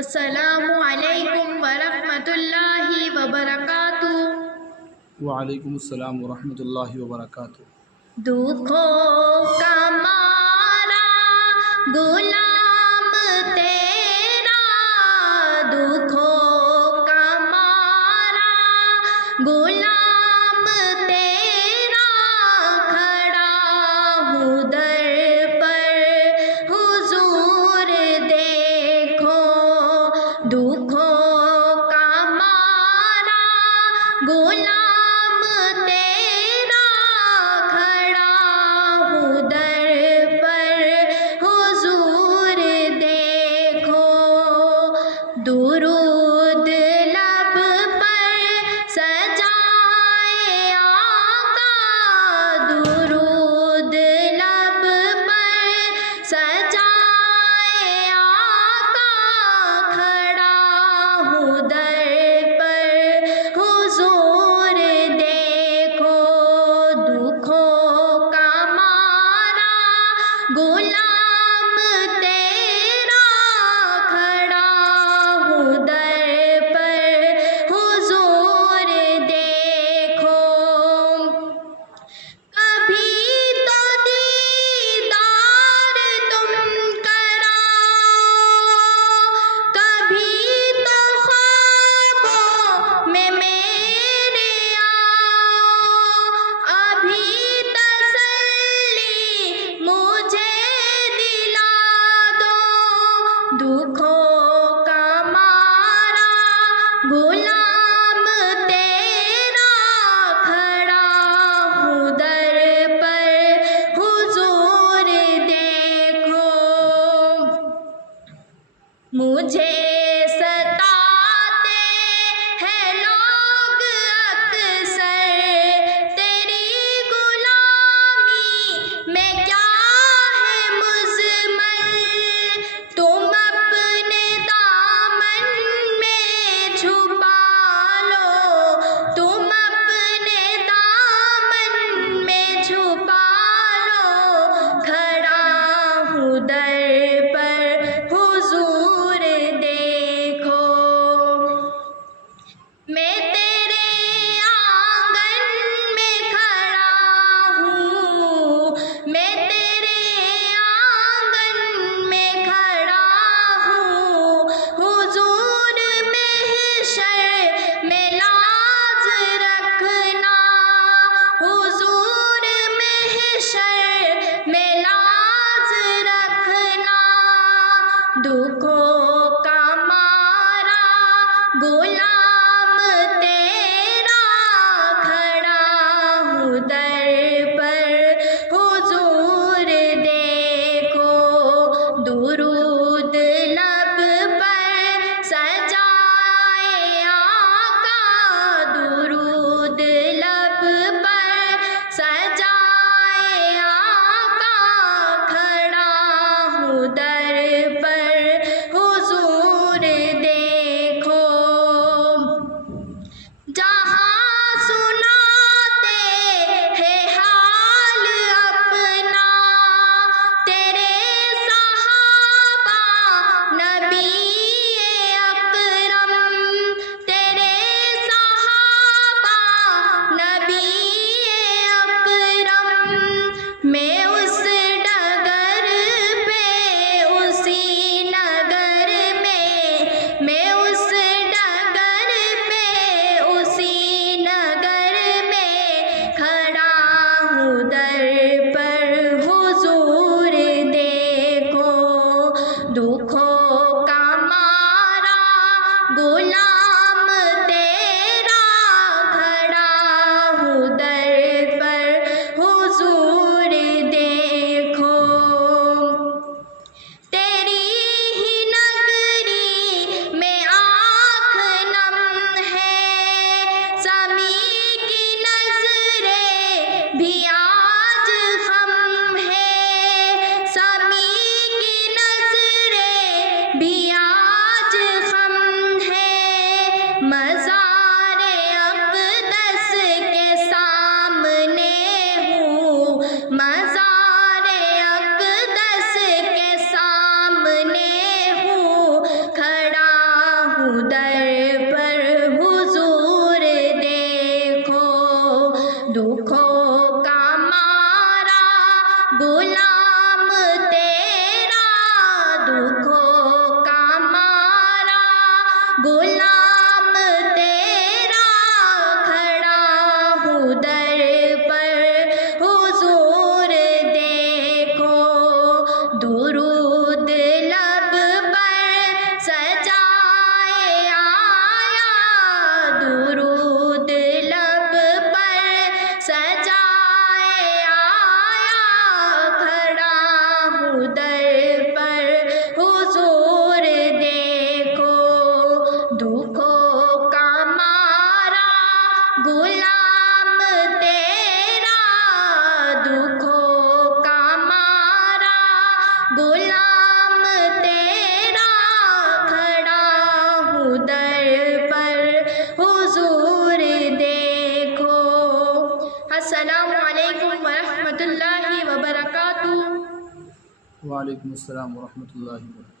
अस्सलामु अलैकुम वरहमतुल्लाहि वबरकातुहू। वालेकुम अस्सलाम वरहमतुल्लाहि वबरकातुहू। दुखों का मारा गुलाम तेरा, दुखों का मारा गुलाम तेरा, खड़ा हूँ दर पर हुजूर देखो। दुखों का मारा गुलाम तेरा, खड़ा हूँ दर पर हुजूर देखो। दुरूद लब पर सजाए आका, दुरूद लब पर सजाए आका, खड़ा हूँ दर पर हुजूर देखो। दुखों का मारा गुलाम तेरा, खड़ा हूँ दर पर हुजूर देखो। कभी तो दीदार तुम कराओ, कभी तो ख्वाबों में मेरे आओ, अभी तसल्ली मुझे दिला दो। दुखों का मारा गुलाम तेरा, खड़ा हूँ दर पर हुजूर देखो। मुझे सताते हैं लोग अक्सर, तेरी गुलामी में क्या है मुज़मल। तुम अपने दामन में छुपा लो, तुम अपने दामन में छुपा लो, खड़ा हूँ दर पर हुजूर देखो। हूँ दर पर हुजूर देखो, दुखों का मारा गुलाम तेरा, दुखों का मारा गुलाम तेरा, खड़ा हूँ दर पर हुजूर देखो, दुरूद लब पर सजाए आया, दुरूद लब पर सजाए आया, खड़ा हूँ दर पर हुजूर देखो, दुखों का मारा गुलाम तेरा, दुखों का मारा गुलाम तेरा, खड़ा हूँ दर पर हुजूर देखो। अस्सलामु अलैकुम वरहमतुल्लाहि वबरकातुहू। वालेकुम अस्सलाम वरहमतुल्लाहि वबरकातुहू।